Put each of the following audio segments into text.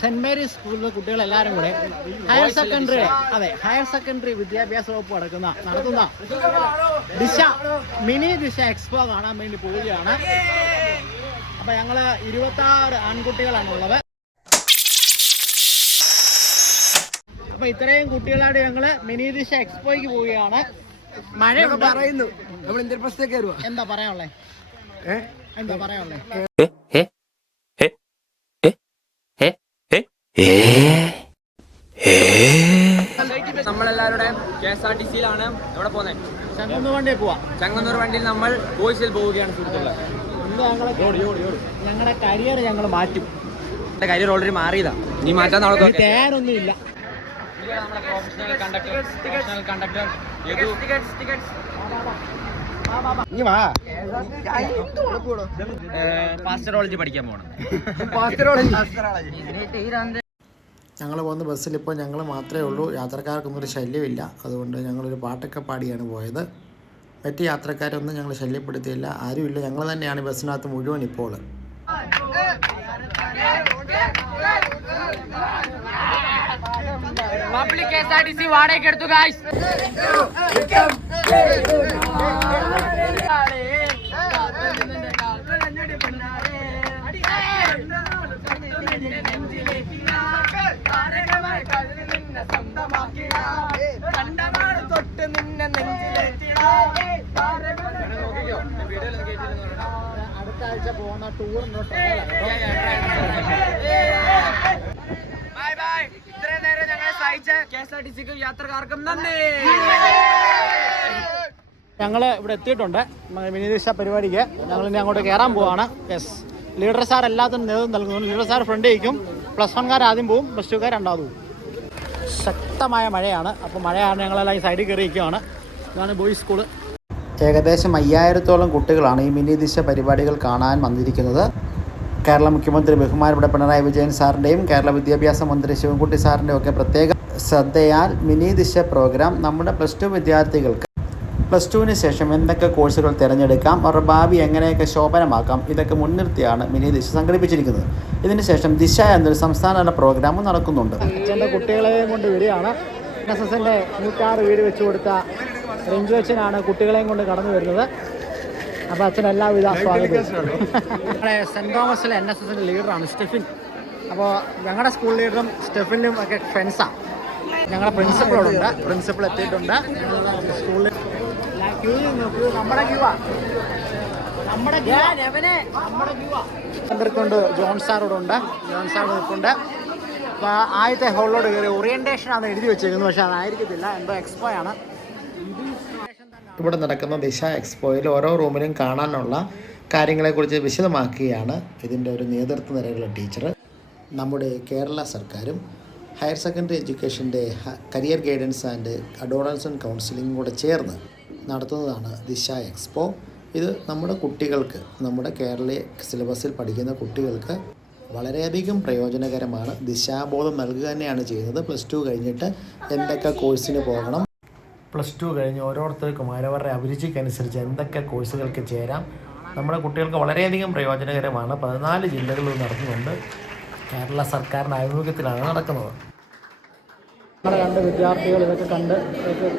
Saint Mary's സ്കൂളിലെ കുട്ടികളെല്ലാവരും കൂടെ ഹയർ സെക്കൻഡറി വിദ്യാഭ്യാസ വകുപ്പ് നടത്തുന്ന മിനി ദിശ എക്സ്പോ കാണാൻ വേണ്ടി പോവുകയാണ്. അപ്പൊ ഞങ്ങള് 26 ആൺകുട്ടികളാണുള്ളത്. അപ്പൊ ഇത്രയും കുട്ടികളായിട്ട് ഞങ്ങള് മിനി ദിശ എക്സ്പോയ്ക്ക് പോവുകയാണ്. മഴ പറയുന്നു. എന്താ പറയാനുള്ളേ? നമ്മളെല്ലാവരുടെ KSRTC-ലാണ് ഇവിടെ പോകുന്നത്. ചെങ്ങന്നൂർ വണ്ടിയിൽ നമ്മൾ ബോയ്സിൽ പോവുകയാണ്. ഞങ്ങളുടെ കരിയർ ഞങ്ങൾ മാറ്റും. എന്റെ കരിയർ ഓൾറെഡി മാറിയതാ. നീ മാറ്റാൻ തയ്യാറൊന്നും ഇല്ല. പാസ്റ്ററോളജി പഠിക്കാൻ പോകണം. ഞങ്ങൾ പോകുന്ന ബസ്സിൽ ഇപ്പോൾ ഞങ്ങൾ മാത്രമേ ഉള്ളൂ. യാത്രക്കാർക്കൊന്നും ഒരു ശല്യമില്ല. അതുകൊണ്ട് ഞങ്ങളൊരു പാട്ടൊക്കെ പാടിയാണ് പോയത്. മറ്റ് യാത്രക്കാരൊന്നും ഞങ്ങൾ ശല്യപ്പെടുത്തിയില്ല. ആരുമില്ല. ഞങ്ങൾ തന്നെയാണ് ബസ്സിനകത്ത് മുഴുവൻ ഇപ്പോൾ. പബ്ലിക് KSRTC വാടകയ്ക്ക് എടുത്തു ഗായ്സ്. അടുത്ത ആഴ്ച പോകുന്ന ടൂറിന് ഇത്രയും നേരം ഞങ്ങളെ സഹായിച്ച KSRTC-ക്കും യാത്രക്കാർക്കും നന്ദി. ഞങ്ങൾ ഇവിടെ എത്തിയിട്ടുണ്ട് മിനി ദിശ പരിപാടിക്ക്. ഞങ്ങൾ ഇനി അങ്ങോട്ട് കയറാൻ പോവാണ്. ലീഡർ സാർ എല്ലാത്തിനും നേതൃത്വം നൽകുന്നു. ലീഡർ സാർ ഫ്രണ്ട് ആയിരിക്കും. +1 ആദ്യം പോവും, +2 രണ്ടാമത് പോവും. ശക്തമായ മഴയാണ്. അപ്പോൾ മഴയാണ്. ഞങ്ങളെല്ലാം ഈ സൈഡിൽ കയറിയിരിക്കുകയാണ്. ഇതാണ് ബോയ്സ് സ്കൂള്. ഏകദേശം 5000-ഓളം കുട്ടികളാണ് ഈ മിനി ദിശ പരിപാടികൾ കാണാൻ വന്നിരിക്കുന്നത്. കേരള മുഖ്യമന്ത്രി ബഹുമാനപ്പെട്ട പിണറായി വിജയൻ സാറിൻ്റെയും കേരള വിദ്യാഭ്യാസ മന്ത്രി ശിവൻകുട്ടി സാറിൻ്റെയും ഒക്കെ പ്രത്യേക ശ്രദ്ധയാൽ മിനി ദിശ പ്രോഗ്രാം നമ്മുടെ +2 വിദ്യാർത്ഥികൾക്ക് +2-ന് ശേഷം എന്തൊക്കെ കോഴ്സുകൾ തിരഞ്ഞെടുക്കാം, അവരുടെ ഭാവി എങ്ങനെയൊക്കെ ശോഭനമാക്കാം, ഇതൊക്കെ മുൻനിർത്തിയാണ് മിനി ദിശ സംഘടിപ്പിച്ചിരിക്കുന്നത്. ഇതിന് ശേഷം ദിശ എന്നൊരു സംസ്ഥാനതല പ്രോഗ്രാമും നടക്കുന്നുണ്ട്. അച്ഛൻ്റെ കുട്ടികളെ കൊണ്ട് വരികയാണ്. NSSൻ്റെ ന്യൂക്കാർ വീട് വെച്ച് കൊടുത്ത രഞ്ജു അച്ഛനാണ് കുട്ടികളെയും കൊണ്ട് കടന്നു വരുന്നത്. അപ്പോൾ അച്ഛൻ എല്ലാവിധ സ്വാഗതം. നമ്മുടെ സെൻറ്റ് തോമസിലെ NSSൻ്റെ ലീഡറാണ് സ്റ്റെഫിൻ. അപ്പോൾ ഞങ്ങളുടെ സ്കൂൾ ലീഡറും സ്റ്റെഫിനും ഒക്കെ ഫ്രണ്ട്സാണ്. ഞങ്ങളുടെ പ്രിൻസിപ്പളോടുണ്ട്. പ്രിൻസിപ്പൾ എത്തിയിട്ടുണ്ട്. സ്കൂളിൽ നമ്മുടെ ണ്ട് ജോൺ സാറോടുണ്ട്. ജോൺ സാർ നിൽപ്പുണ്ട്. അപ്പോൾ ആദ്യത്തെ ഹോളിലോട് കയറി ഓറിയൻറ്റേഷനാണ് എഴുതി വെച്ചേക്കുന്നത്. പക്ഷേ അതായിരിക്കത്തില്ല, എന്തോ എക്സ്പോ ആണ്. ഇവിടെ നടക്കുന്ന ദിശ എക്സ്പോയിൽ ഓരോ റൂമിലും കാണാനുള്ള കാര്യങ്ങളെക്കുറിച്ച് വിശദമാക്കുകയാണ് ഇതിൻ്റെ ഒരു നേതൃത്വ നിരയുള്ള ടീച്ചർ. നമ്മുടെ കേരള സർക്കാരും ഹയർ സെക്കൻഡറി എഡ്യൂക്കേഷൻ്റെ കരിയർ ഗൈഡൻസ് ആൻഡ് അഡോളസൻറ്റ് കൗൺസിലിംഗും കൂടെ ചേർന്ന് നടത്തുന്നതാണ് ദിശ എക്സ്പോ. ഇത് നമ്മുടെ കുട്ടികൾക്ക്, നമ്മുടെ കേരളീയ സിലബസിൽ പഠിക്കുന്ന കുട്ടികൾക്ക് വളരെയധികം പ്രയോജനകരമാണ്. ദിശാബോധം നൽകുക തന്നെയാണ് ചെയ്യുന്നത്. +2 കഴിഞ്ഞിട്ട് എന്തൊക്കെ കോഴ്സിന് പോകണം, +2 കഴിഞ്ഞ് ഓരോരുത്തർക്കും അവരവരുടെ അഭിരുചിക്കനുസരിച്ച് എന്തൊക്കെ കോഴ്സുകൾക്ക് ചേരാം. നമ്മുടെ കുട്ടികൾക്ക് വളരെയധികം പ്രയോജനകരമാണ്. 14 ജില്ലകളിൽ നടത്തുന്നുണ്ട്. കേരള സർക്കാരിൻ്റെ ആഭിമുഖ്യത്തിലാണ് നടക്കുന്നത്. നമ്മുടെ 2 വിദ്യാർത്ഥികൾ ഇതൊക്കെ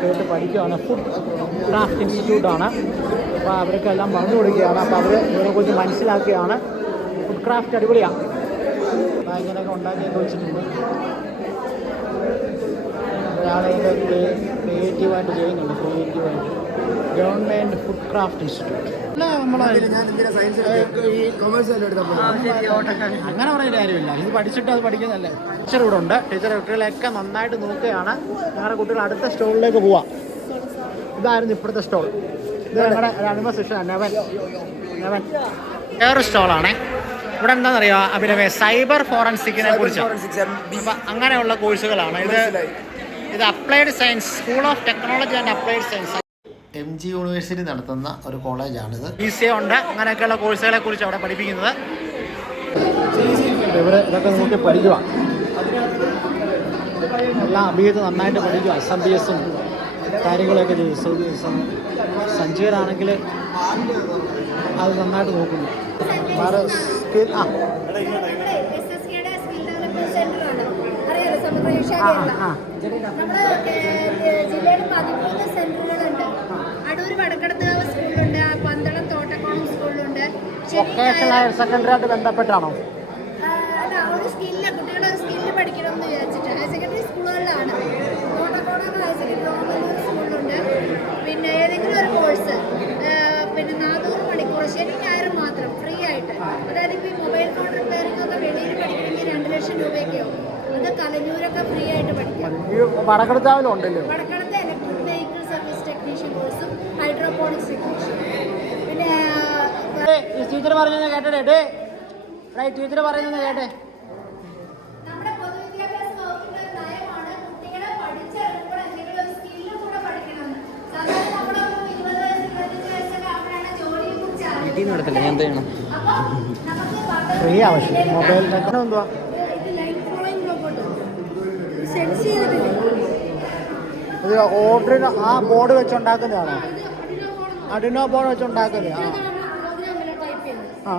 കേട്ട് പഠിക്കുകയാണ്. ഫുഡ് ക്രാഫ്റ്റ് ഇൻസ്റ്റിറ്റ്യൂട്ടാണ്. അപ്പോൾ അവർക്കെല്ലാം പറഞ്ഞു കൊടുക്കുകയാണ്. അപ്പോൾ അവർ ഇതിനെക്കുറിച്ച് മനസ്സിലാക്കുകയാണ്. ഫുഡ് ക്രാഫ്റ്റ് അടിപൊളിയാണ്. അപ്പോൾ ഇങ്ങനെയൊക്കെ ഉണ്ടാക്കിയൊക്കെ വെച്ചിട്ടുണ്ട്. ഒരാളെയൊക്കെ ക്രിയേറ്റീവായിട്ട് ചെയ്യുന്നുണ്ട്. Government food craft institute. അങ്ങനെ പറയുന്ന കാര്യമില്ല. ഇത് പഠിച്ചിട്ട് അത് പഠിക്കുന്നതല്ലേ. ടീച്ചർ ഇവിടെ ഉണ്ട്. ടീച്ചർ കുട്ടികളെയൊക്കെ നന്നായിട്ട് നോക്കുകയാണ്. ഞങ്ങളുടെ കുട്ടികൾ അടുത്ത സ്റ്റോളിലേക്ക് പോവാം. ഇതായിരുന്നു ഇപ്പോഴത്തെ സ്റ്റോൾ. ഇത് ഞങ്ങളുടെ അനിമസിഷൻ നെവൻ വേറെ സ്റ്റോളാണ്. ഇവിടെ എന്താണെന്നറിയോ അഭിനവേ, സൈബർ ഫോറൻസിക്കിനെ കുറിച്ചാണ്. അപ്പം അങ്ങനെയുള്ള കോഴ്സുകളാണ് ഇത് applied science, school of technology and applied science, MG university നടത്തുന്ന ഒരു കോളേജാണിത്. BCA ഉണ്ട്. അങ്ങനെയൊക്കെയുള്ള കോഴ്സുകളെ കുറിച്ച് അവിടെ പഠിപ്പിക്കുന്നത്. ഇതൊക്കെ നോക്കി പഠിക്കുക. എല്ലാം അഭിയത്ത് നന്നായിട്ട് പഠിക്കുക. SMBSഉം കാര്യങ്ങളൊക്കെ ചെയ്യും. സഞ്ജീവനാണെങ്കിൽ അത് നന്നായിട്ട് നോക്കുന്നു. വേറെ സ്കിൽ ആ ആ നമ്മുടെ ജില്ലയിൽ 13 സെന്ററുകളുണ്ട്. അടൂർ വടക്കടത്തുകാവ് സ്കൂളിലുണ്ട്, പന്തളം തോട്ടക്കോണം സ്കൂളിലുണ്ട്. വൊക്കേഷണൽ ഹയർ സെക്കൻഡറിയായിട്ട് ബന്ധപ്പെട്ടാണോ? അല്ല, ഒരു സ്കില്ല്, കുട്ടികളെ ഒരു സ്കില്ല് പഠിക്കണം എന്ന് വിചാരിച്ചിട്ട് ഹയർ സെക്കൻഡറി സ്കൂളുകളിലാണ്. തോട്ടക്കോണം ഹയർ സെക്കൻഡറി ഓമല്ലൂർ സ്കൂളിലുണ്ട്. പിന്നെ ഏതെങ്കിലും ഒരു കോഴ്സ്, പിന്നെ 400 മണിക്കൂർ ശനി ഞായറും മാത്രം ഫ്രീ ആയിട്ട്. അതായത് ഇപ്പോൾ ഈ മൊബൈൽ ഫോൺ റിപ്പയറിംഗൊക്കെ വെളിയിൽ പഠിക്കണമെങ്കിൽ 2 ലക്ഷം രൂപയൊക്കെ ആവും. അത് കലഞ്ഞൂരൊക്കെ ഫ്രീ ആയിട്ട് പഠിക്കാം. വടക്കടത്താവിലും ഉണ്ടല്ലോ. വടക്കടത്തെ ഇലക്ട്രിക് വെഹിക്കിൾ സർവീസ് ടെക്നീഷ്യൻ കോഴ്സും ഹൈഡ്രോപോണിക്സ് ടെക്നീഷ്യൻ. പിന്നെ ടീച്ചർ പറയുന്നത് കേട്ടെ, ടീച്ചർ പറയുന്നത് കേട്ടെ. നമ്മുടെ പൊതുവിദ്യാഭ്യാസ വകുപ്പിന്റെ ഒരു നയമാണ് കുട്ടികളെ പഠിച്ചിറങ്ങുമ്പോൾ എന്തെങ്കിലും ഒരു സ്കില്ല് കൂടെ പഠിക്കണമെന്ന്. സാധാരണ നമ്മുടെ 20 വയസ്സ് 25 വയസ്സൊക്കെ ആവുമ്പോഴാണ് ജോലിയെ കുറിച്ച് അറിയുന്നത്. ഫ്രീ ആവശ്യം മൊബൈൽ എന്തുവാ ഇത് ലൈൻ ഫോളോയിങ് റോബോട്ട് സെൻസ് ചെയ്തിട്ടില്ലേ? ഇത് ഓർഡറിന് ആ ബോർഡ് വെച്ചുണ്ടാക്കുന്നതാണോ? അഡിനോ ബോർഡ് വെച്ചുണ്ടാക്കുന്നത്. ആ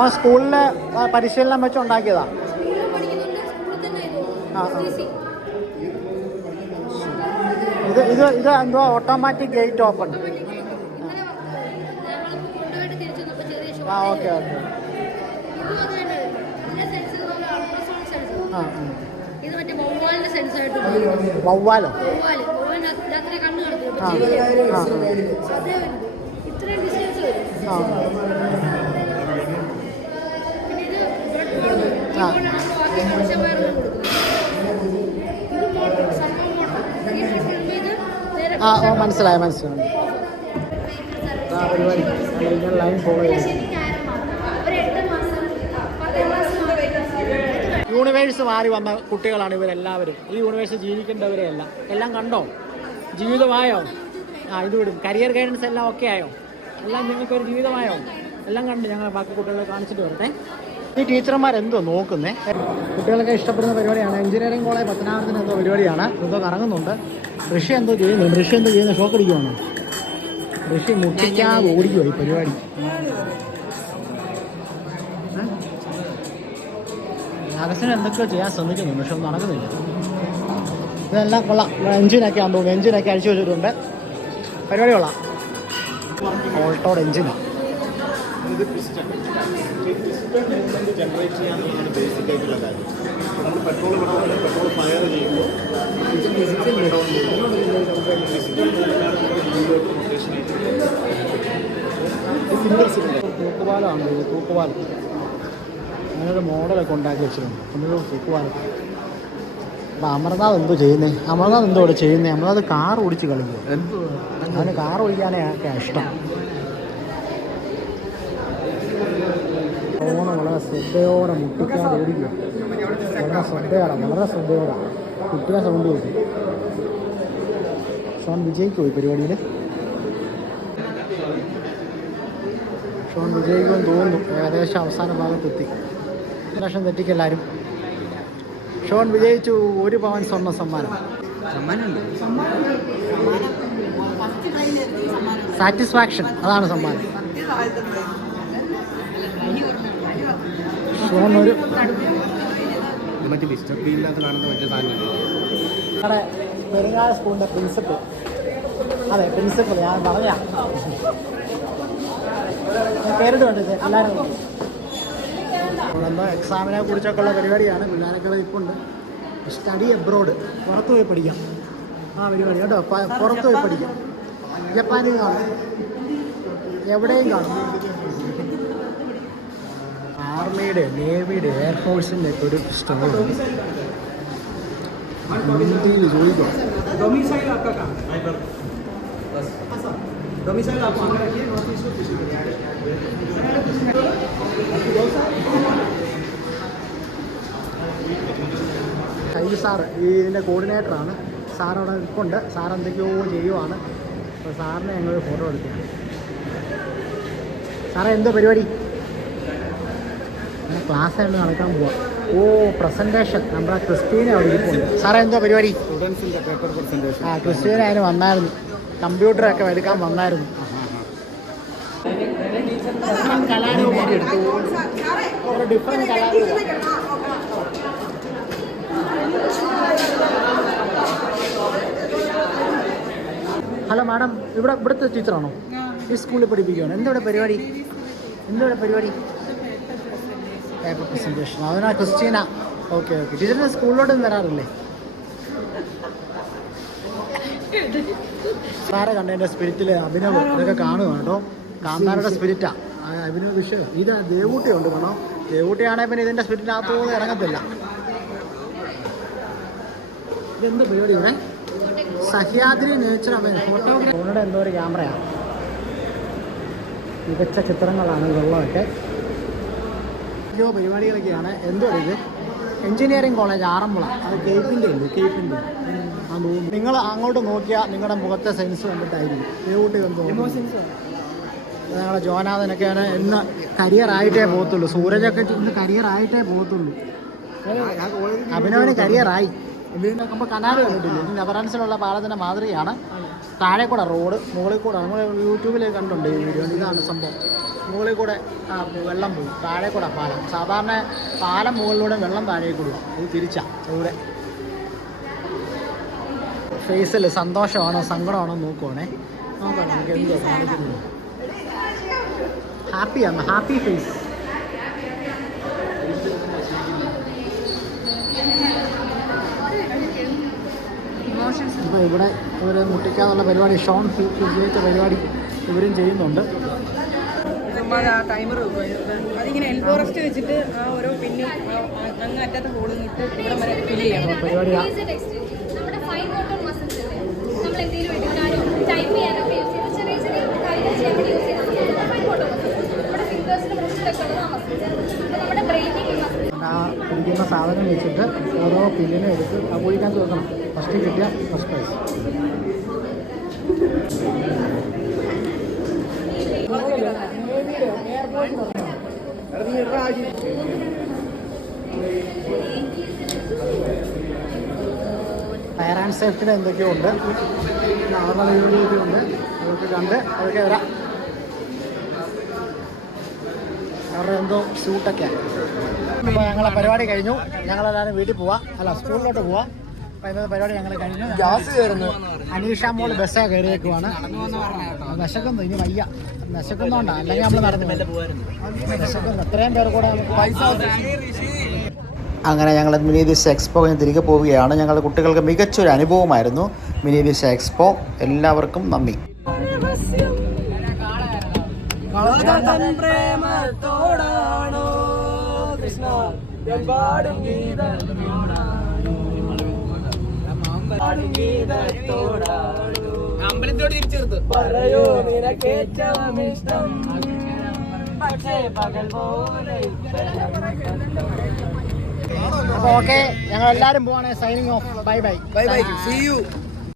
ആ സ്കൂളിലെ പരിശീലനം വെച്ച് ഉണ്ടാക്കിയതാ. ഇത് എന്തുവാ? Automatic gate open. ആ ഓക്കെ ഓക്കെ. ഇത് മറ്റേ വവ്വാലിന്റെ സെൻസ് ആയിട്ട് വവ്വാലോ? രാത്രി കണ്ണു കിടക്കില്ല. ഇത്രയും ഡിസ്റ്റൻസ് വരും. പിന്നെ ഇത് കുറച്ച് വയറെല്ലാം കൊടുക്കുന്നത്. ഇത് മോട്ടർ, സംഭവം മോട്ടർ. ഈ മോട്ടർ ഇത് നേരെ മനസ്സിലായി. പരിപാടി ലൈൻ ഫോളോ ചെയ്യും. യൂണിവേഴ്സ് മാറി വന്ന കുട്ടികളാണ് ഇവരെല്ലാവരും. ഈ യൂണിവേഴ്സ് ജീവിക്കേണ്ടവരെയല്ല. എല്ലാം കണ്ടോ? ജീവിതമായോ? ഇത് വിടും. കരിയർ ഗൈഡൻസ് എല്ലാം ഓക്കെ ആയോ? എല്ലാം നിങ്ങൾക്കൊരു ജീവിതമായോ? എല്ലാം കണ്ട് ഞങ്ങൾ ബാക്കി കുട്ടികളെ കാണിച്ചിട്ട് വരട്ടെ. ഈ ടീച്ചർമാരെന്തോ നോക്കുന്നേ? കുട്ടികളൊക്കെ ഇഷ്ടപ്പെടുന്ന പരിപാടിയാണ്. എഞ്ചിനീയറിംഗ് കോളേജ് പത്തനാപുരത്തിന് എന്തോ പരിപാടിയാണ്. എന്തോ കറങ്ങുന്നുണ്ട്. ഋഷി എന്തോ ചെയ്യുന്നത് ഷോക്ക് അടിക്കുവാണോ? ഋഷി മുട്ടിക്കാതെ ഓടിക്കുമോ ഈ പരിപാടി? അഗസ്റ്റിന് എന്തൊക്കെയോ ചെയ്യാൻ ശ്രമിക്കുന്നുണ്ട്, പക്ഷെ ഒന്നും നടക്കുന്നില്ല. ഇതെല്ലാം കൊള്ളാം. എഞ്ചിനൊക്കെ ആണെന്ന് തോന്നുന്നു. എഞ്ചിനൊക്കെ അഴിച്ചു വെച്ചിട്ടുണ്ട്. പരിപാടി കൊള്ളാം. ഓൾട്ടോഡ് എഞ്ചിനാണ്. ജനറേറ്റ് ചെയ്യാന്നുള്ളതാണ് ബേസിക് ആയിട്ടുള്ള കാര്യം. നമ്മൾ പെട്രോൾ ഫയർ ചെയ്യുമ്പോൾ തൂക്കുപാലമാണ്. ഇത് തൂക്കുപാലം. അങ്ങനൊരു മോഡലൊക്കെ ഉണ്ടാക്കി വെച്ചിട്ടുണ്ട്. ഒന്നൊരു തൂക്കുപാലം. അപ്പം അമർനാഥ് എന്തോ ചെയ്യുന്നത്? അമർനാഥ് എന്തോ ഇവിടെ ചെയ്യുന്നത്? അമർനാഥ് കാർ ഓടിച്ച് കളിക്കും. അതിന് കാർ ഓടിക്കാനൊക്കെ ഇഷ്ടം. ഓണം വളരെ ശ്രദ്ധയോടെ മുട്ടിക്കാതെ ഓടിക്കുക. വളരെ ശ്രദ്ധയോടെ കുട്ടികളെ സൗണ്ട് കൊടുക്കും. ഷോൺ വിജയിക്കുമോ ഈ പരിപാടിയിൽ? ഷോൺ വിജയിക്കുമെന്ന് തോന്നുന്നു. ഏകദേശം അവസാന ഭാഗത്തെത്തി. ലക്ഷം തെറ്റിക്കെല്ലാവരും. ഷോൺ വിജയിച്ചു. 1 പവൻ സ്വർണ്ണ സമ്മാനം. സാറ്റിസ്ഫാക്ഷൻ, അതാണ് സമ്മാനം. ഷോൺ ഒരു ഞങ്ങളുടെ പെരുങ്ങാല സ്കൂളിൻ്റെ പ്രിൻസിപ്പൽ. അതെ, പ്രിൻസിപ്പൽ. ഞാൻ പറഞ്ഞ പേരിട്ട് കണ്ടിട്ട് എല്ലാവരും എന്തോ എക്സാമിനെ കുറിച്ചൊക്കെയുള്ള പരിപാടിയാണ്. പിള്ളേരൊക്കെ ഇപ്പുണ്ട്. സ്റ്റഡി എബ്രോഡ്, പുറത്ത് പോയി പഠിക്കാം. ആ പരിപാടി കേട്ടോ. പുറത്ത് പോയി പഠിക്കാം. ജപ്പാനിൽ കാണും, എവിടെയും കാണും. ആർമിയുടെ, നേവിയുടെ, എയർഫോഴ്സിൻ്റെ ഒക്കെ ഒരു സ്റ്റോർ. ഹിന്ദിയിൽ ചോദിക്കാം. ഷൈജു സാറ് ഇതിൻ്റെ കോർഡിനേറ്ററാണ്. സാർ അവിടെ നിൽപ്പുണ്ട്. സാർ എന്തൊക്കെയോ ചെയ്യുവാണ്. അപ്പോൾ സാറിനെ ഞങ്ങളൊരു ഫോട്ടോ എടുക്കുകയാണ്. സാറേ എന്തോ പരിപാടി? ക്ലാസ് ആയിട്ട് നടക്കാൻ പോവാം. ഓ പ്രസൻറ്റേഷൻ നമ്മുടെ ക്രിസ്റ്റീന അവിടെ ഇരിപ്പുണ്ട്. സാറേ എന്തോ പരിപാടി? സ്റ്റുഡൻസിൻ്റെ പേപ്പർ പ്രസൻറ്റേഷൻ. ആ ക്രിസ്റ്റീന അതിന് വന്നായിരുന്നു, കമ്പ്യൂട്ടറൊക്കെ എടുക്കാൻ വന്നായിരുന്നു. കലാരൂപം ഒരു ഡിഫറെൻറ്റ് കലാരൂപം. ഹലോ മാഡം, ഇവിടുത്തെ ടീച്ചറാണോ? ഈ സ്കൂളിൽ പഠിപ്പിക്കുകയാണ്. എന്താണ് പരിപാടി? Paper presentation. അതിനാ ക്രിസ്റ്റീന. ഓക്കെ ടീച്ചറിന് സ്കൂളിലോട്ടൊന്നും വരാറില്ലേ? സാറെ കണ്ടതിൻ്റെ സ്പിരിറ്റിൽ അഭിനവ് ഇതൊക്കെ കാണുക കേട്ടോ. കാന്താരയുടെ സ്പിരിറ്റാ അഭിനവ് വിഷയം. ഇത് ദേവൂട്ടിയുണ്ട് കേട്ടോ. ദേവൂട്ടിയാണെങ്കിൽ പിന്നെ ഇതിൻ്റെ സ്പിരിറ്റിനകത്തുനിന്ന് ഇറങ്ങത്തില്ല. ഇതെന്ത് പരിപാടി ഇവിടെ? Sahyadri nature photography. ഫോണിയുടെ എന്തോ ഒരു ക്യാമറയാണ്. മികച്ച ചിത്രങ്ങളാണ് വെള്ളമൊക്കെ. പരിപാടികളൊക്കെയാണ്. എന്തോ ഇത് എഞ്ചിനീയറിംഗ് കോളേജ് ആറന്മുള. അത് കേപ്പിൻ്റെ ആ തോന്നുന്നു. നിങ്ങൾ അങ്ങോട്ട് നോക്കിയാൽ നിങ്ങളുടെ മുഖത്തെ സെൻസ് കണ്ടിട്ടായിരിക്കും. ദേവൂട്ടി എന്തോ ഞങ്ങളുടെ ജോനാഥനൊക്കെയാണ് ഇന്ന് കരിയറായിട്ടേ പോകത്തുള്ളൂ. സൂരജൊക്കെ ഇന്ന് കരിയറായിട്ടേ പോകത്തുള്ളൂ. അഭിനവന് കരിയറായി. നോക്കുമ്പോൾ കനാല് കണ്ടിട്ടില്ല. ഇത് നെതർലാൻഡ്സിലുള്ള പാലത്തിൻ്റെ മാതൃകയാണ്. താഴെ കൂടെ റോഡ്, മുകളിൽ കൂടെ നമ്മൾ യൂട്യൂബിൽ കണ്ടുണ്ട് ഈ വീഡിയോ. ഇതാണ് സംഭവം. മുകളിൽ കൂടെ വെള്ളം പോകും, താഴെ കൂടെ പാലം. സാധാരണ പാലം മുകളിലൂടെ വെള്ളം താഴേക്ക് കൂടുക. ഇത് തിരിച്ചാ. ഇവിടെ ഫേസിൽ സന്തോഷമാണോ സങ്കടമാണോ നോക്കുവാണേ. നോക്കാം നമുക്ക് എന്തോ കാണിക്കുന്നത്. ഹാപ്പിയാണ്, ഹാപ്പി ഫേസ്. ഇപ്പോൾ ഇവിടെ ഇവർ മുട്ടിക്കാന്നുള്ള പരിപാടി, ഷോൺ വിജയിച്ച പരിപാടി ഇവരും ചെയ്യുന്നുണ്ട്. ടൈമർ അതിങ്ങനെ എൽബോറസ്റ്റ് വെച്ചിട്ട് ആ ഓരോ പിന്നും അങ്ങ് അറ്റത്തെ ഹോളിൽ നിന്നിട്ട് ഇവിടെ വരെ ഫിൽ ചെയ്യണം. പരിപാടി നമ്മുടെ ഫൈൻ മോട്ടോർ മസിൽസ് നമ്മൾ എന്തെങ്കിലും എടുക്കാനോ ടൈപ്പ് ചെയ്യാനൊക്കെ യൂസ് ചെയ്യുന്ന ചെറിയ ചെറിയ കാര്യങ്ങൾ ചെയ്യാൻ വേണ്ടി യൂസ് ചെയ്യുന്നത് ഫൈൻ മോട്ടോർ മസിൽസ്. നമ്മുടെ ഫിംഗേഴ്സിന് മുകളിലൊക്കെ ഉള്ളത് ആ മസിൽസ്. നമ്മുടെ ബ്രെയിനിങ് മസിൽസ്. ആ പിടിക്കുന്ന സാധനം വെച്ചിട്ട് ഓരോ പിന്നിനും എടുത്ത് ആ കുഴിക്കാൻ വെക്കണം. ഫസ്റ്റ് കിട്ടിയ ഫസ്റ്റ് പ്രൈസ്. ഫയർ ആൻഡ് സേഫ്റ്റിയുടെ എന്തൊക്കെയോ ഉണ്ട്, നോർമൽ ഉണ്ട്. അതൊക്കെ കണ്ട് അതൊക്കെ വരാം. അവരുടെ എന്തോ ഷൂട്ടൊക്കെ. അപ്പോൾ ഞങ്ങളെ പരിപാടി കഴിഞ്ഞു. ഞങ്ങളെല്ലാവരും വീട്ടിൽ പോവാം, അല്ല സ്കൂളിലോട്ട് പോവാം. അപ്പോൾ ഇന്നത്തെ പരിപാടി ഞങ്ങൾ കഴിഞ്ഞു. ഗ്യാസ് കയറുന്നു. അനീഷ മോൾ ബസ്സാണ് കയറിയേക്കുവാണ്. വിശക്കുന്നു, ഇനി വയ്യ. വിശക്കുന്നോണ്ടാ, അല്ലെങ്കിൽ നമ്മൾ നടന്നു വിശക്കുന്നു. എത്രയും പേർ കൂടെ പൈസ. അങ്ങനെ ഞങ്ങൾ മിനി ദിശ എക്സ്പോ കഴിഞ്ഞ് തിരികെ പോവുകയാണ്. ഞങ്ങളുടെ കുട്ടികൾക്ക് മികച്ചൊരു അനുഭവമായിരുന്നു മിനി ദിശ എക്സ്പോ. എല്ലാവർക്കും നന്ദി. അമ്പലത്തോട് തിരിച്ചെടുത്ത് പറയോ നിനക്കേറ്റവും ഇഷ്ടം പക്ഷേ പകൽ പോലെ. അപ്പോൾ ഓക്കെ, ഞങ്ങൾ എല്ലാവരും പോവാണ്. Signing off. Bye bye. See U.